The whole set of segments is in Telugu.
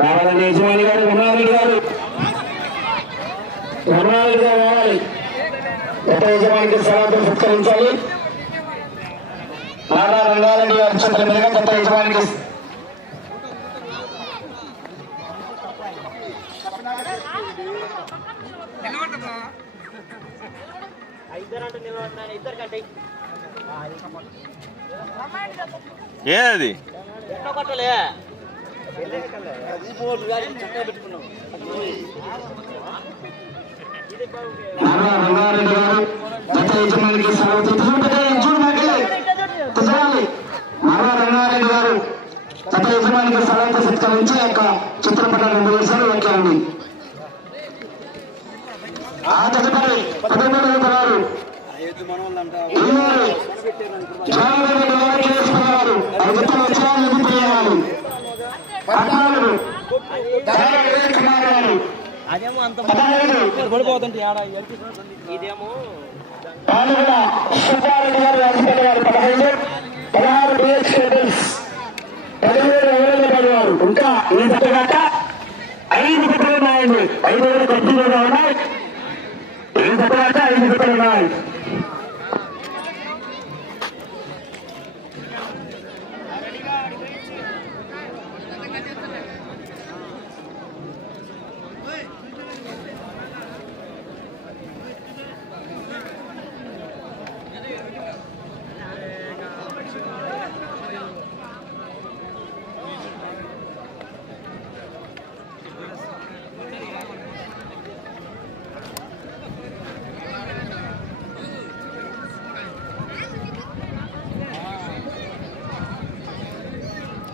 రావాలండి యజమాని గారు రమణారెడ్డి గారు. రమణారెడ్డి గారు రావాలి. గత యజమానికి సలహాతో సత్కరించాలి. నారా రంగారెడ్డి గారి చేతుల మీదుగా గత యజమానికి ఏ అది నారా రంగారెడ్డి గారు గత యజమానికి రంగారెడ్డి గారు గత యజమానికి సత్కరించి యొక్క చిత్రపటాన్ని అందజేశారు ఆ తదుపరి వచ్చారు ఎదుర్కొనేవారు పద్నాలుగు దారి వివేక్ కుమార్ గారు అదేమో అంత పదహైదు పడిపోతుంటే ఆడ ఇదేమో పాలకుల సుబ్బారెడ్డి గారు రాజపల్లి గారు పదహైదు పదహారు బిఎస్ కేబుల్స్ పదిహేడు ఎవరైనా పడివారు ఇంకా ఈ జత ఐదు జతలు ఉన్నాయండి ఐదు వేలు ఉన్నాయి ఈ జత ఐదు జతలు ఉన్నాయి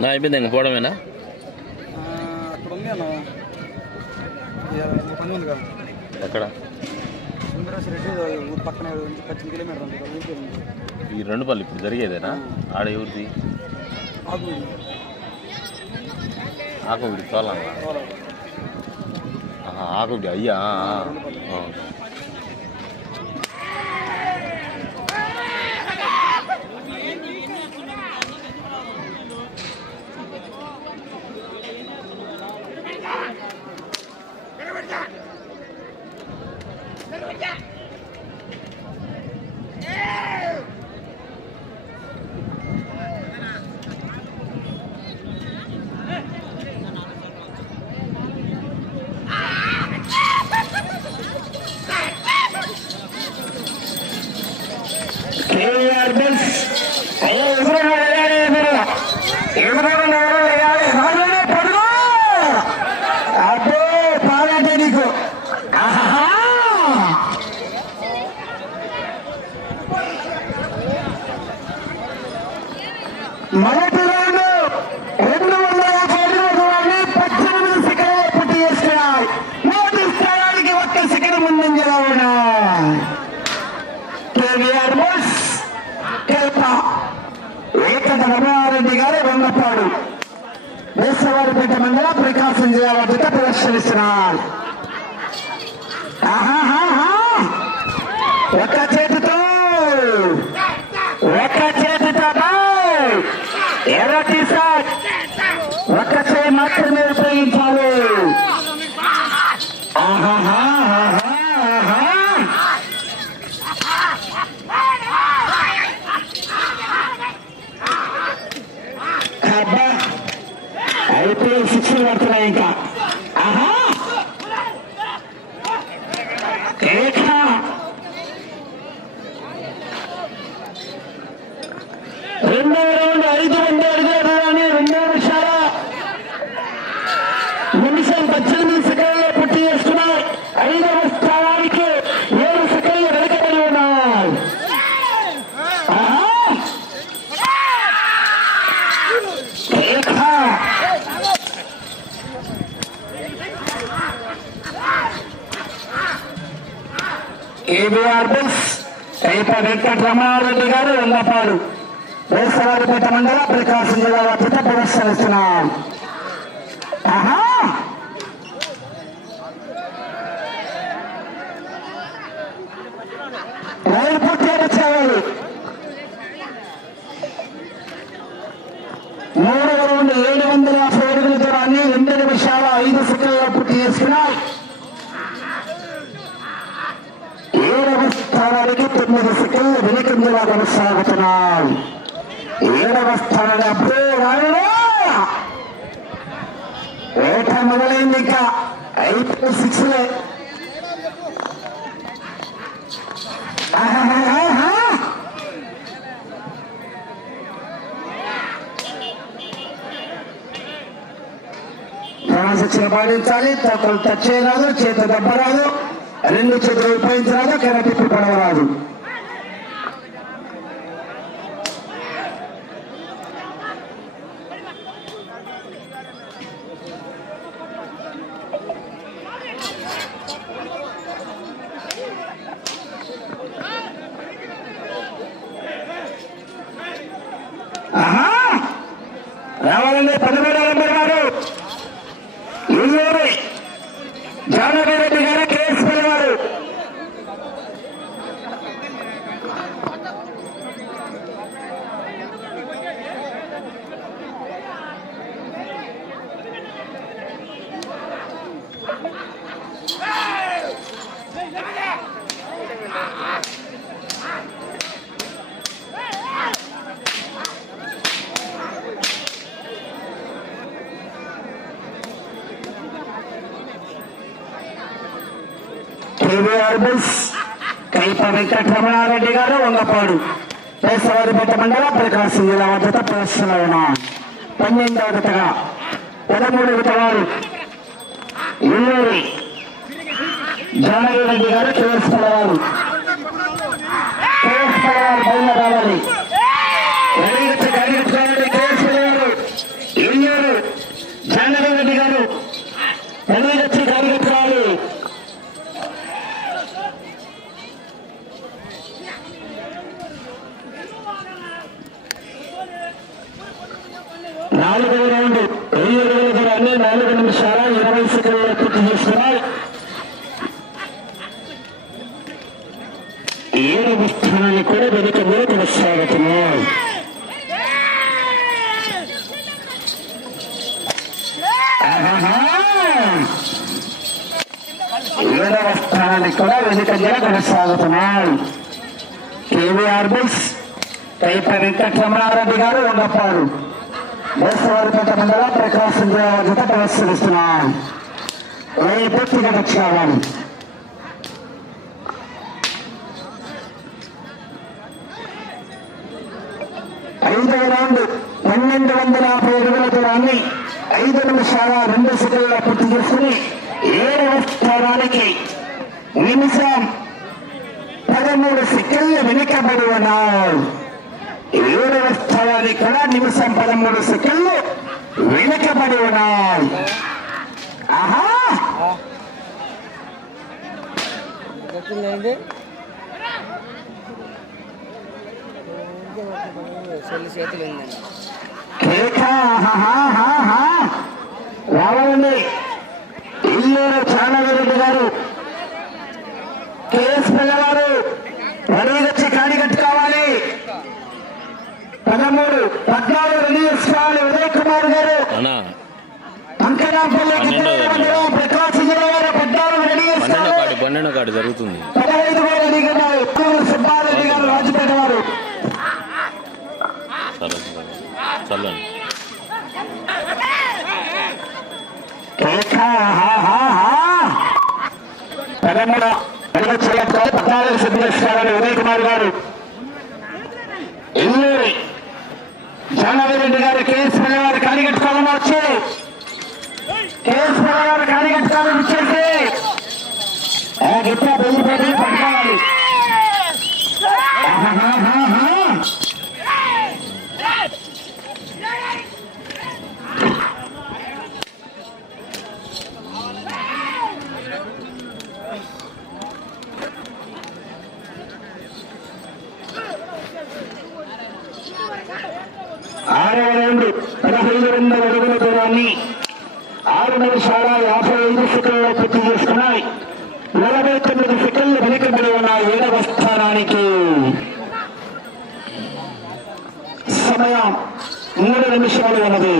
నా అయిపోయింది ఇంక పోవడమేనా? అక్కడ ఉంది అన్న. ఇరవై పని ఉంది కదా. ఎక్కడ? సుందరాశి రెడ్డి ఊరు పక్కన నుంచి పద్దెనిమిది కిలోమీటర్ ఉంది. కదా ఊరికి ఉంది. ఈ రెండు పళ్ళు ఇప్పుడు జరిగేదేనా? ఆడ ఎవరిది? ఆకు ఆకు వీడి తోలన్నా ఆహా, ఆకు వీడి అయ్యా మరొక ఆ. ఆ. కేవీఆర్ బస్ అయ్యో ఎదురుగా వేయాలి ఎదురుగా ఎదురుగా ఎవరు వేయాలి రాజునే పడుకో అబ్బో పాలంటే నీకు ఆహా మొదటి రౌండ్ రెండు వందల యాభై దూరాన్ని పద్దెనిమిది సెకండ్లు పూర్తి చేస్తున్నాయి మొదటి స్థానానికి ఒక్క సెకండ్ ముందంజలో ఉన్నాయి కేవీఆర్ బస్ కేత ఏకట రమణారెడ్డి గారు వంగపాడు. వేసవారిపేట మండలం ప్రకాశం జిల్లా వద్ద ప్రదర్శనిస్తున్నారు. ఒక్క ఒక చేతితో ఒక చేతితో బాల్. ఎర్రటి షాట్. ఒక చేయి మాత్రమే ఉపయోగించాలి ఆహాహాహాహా. అబ్బా ఐపీఎల్ శిక్షలు పడుతున్నాయి ఇంకా ఆహా ఏక రెండో రౌండ్ ఐదు వందల అడుగుల దూరాన్ని రెండో నిమిషాల నిమిషం పద్దెనిమిది సెకండ్లో పూర్తి చేస్తున్నాయి ఐదవ స్థానానికి ఏడు సెకండ్లు వెనుకబడి ఉన్నాయి ఆహా ఏక ఏబిఆర్ బస్ రైత వెంకట రమణారెడ్డి గారు ఎల్లపాడు వేసవారిపేట మండల ప్రకాశం జిల్లా వద్ద ప్రదర్శనిస్తున్నాం ఆహా రైలు పూర్తి చేయాలి మూడవ రౌండ్ ఏడు వందల యాభై అడుగుల దూరాన్ని రెండు నిమిషాలు సెకండ్లు వెనుకందుగా కొనసాగుతున్నాయి ఏడవ స్థానాన్ని అప్పుడే రానుడా వేట మొదలైంది ఇంకా ఐదు సిక్స్ ఆహాహాహా. క్రమశిక్షణ పాటించాలి తక్కువ టచ్ చేయరాదు చేత దెబ్బ రాదు రెండు చేతులు ఉపయోగించరాదు కరెక్ట్ పడవరాదు ఆహా! రావాలండి పదమూడు నెంబర్ గారు ఇల్లూరి జానగిరెడ్డి గారు కేఎస్పీ వారు కేవీఆర్ బుల్స్ కైప వెంకటరమణారెడ్డి గారు వంగపాడు పేసవారిపేట మండల ప్రకాశం జిల్లా వద్దత ప్రదర్శన పన్నెండవ జతగా పదమూడు విధవారు ఇల్లూరి జానగిరెడ్డి గారు కేఎస్ పడవారు కేఎస్ పడవారు బయలు రావాలి రెడీ వచ్చి గాడి కట్టుకోవాలి కేఎస్ పడవారు ఇల్లూరు జానగిరెడ్డి గారు రెడీ వచ్చి గాడి కట్టుకోవాలి నాలుగవ రౌండ్ వెయ్యి అడుగుల దూరాన్ని నాలుగు నిమిషాల ఇరవై సెకండ్లు పూర్తి చేసుకున్నాయి ఏడవ స్థానాన్ని కూడా వెనుక మీద కొనసాగుతున్నాయి ఏడవ స్థానాన్ని కూడా వెనుక కొనసాగుతున్నాం కేవీఆర్ బుల్స్ కైప వెంకటరమణారెడ్డి గారు ఉండపాడు బేసవారిపేట మండల ప్రకాశం జిల్లా జత ప్రదర్శనిస్తున్నాం. పూర్తిగా వచ్చేవాళ్ళు ఐదవ రౌండ్ పన్నెండు వందల యాభై అడుగుల దూరాన్ని ఐదు నిమిషాల రెండు సెకండ్ల పూర్తి చేసుకుని ఏడవ స్థానానికి నిమిషం పదమూడు సెకండ్లు వెనుకబడి ఉన్నారు ఏడవ స్థానానికి కూడా నిమిషం పదమూడు సెకండ్లు వెనుకబడి ఉన్నాయి ఆహా చేతులు ఉందండి రావాలండి ఇల్లూరు చాణగిరెడ్డి గారు. కేఎస్ పిల్లవారు రెడీ వచ్చి కాడి కట్టుకోవాలి పదమూడు పద్నాలుగు రెడీ చేసుకోవాలి ఉదయ్ కుమార్ గారు. ప్రకాశం జిల్లా వారు పద్నాలుగు రెడీ పన్నెండో కాడి పన్నెండో కాడి జరుగుతుంది. పదహైదు వేల దిగున్నారు సుబ్బారెడ్డి గారు రాజపేట వారు చల్లండి కేక ఆహాహాహా. పదమూడు పద్నాలుగు సిద్ధి ఉదయ్ కుమార్ గారు ఇల్లూరి జానవిరెడ్డి గారు కేఎస్ కేఎస్ గిట్ట వెళ్ళిపోయి పదహైదు వందల అడుగుల దూరాన్ని ఆరు నిమిషాల యాభై ఐదు సెకండ్ల పూర్తి చేసుకున్నాయి. నలభై తొమ్మిది సెకండ్లు వెనుకబడి ఉన్న ఏడవ స్థానానికి సమయం మూడు నిమిషాలు ఉన్నది.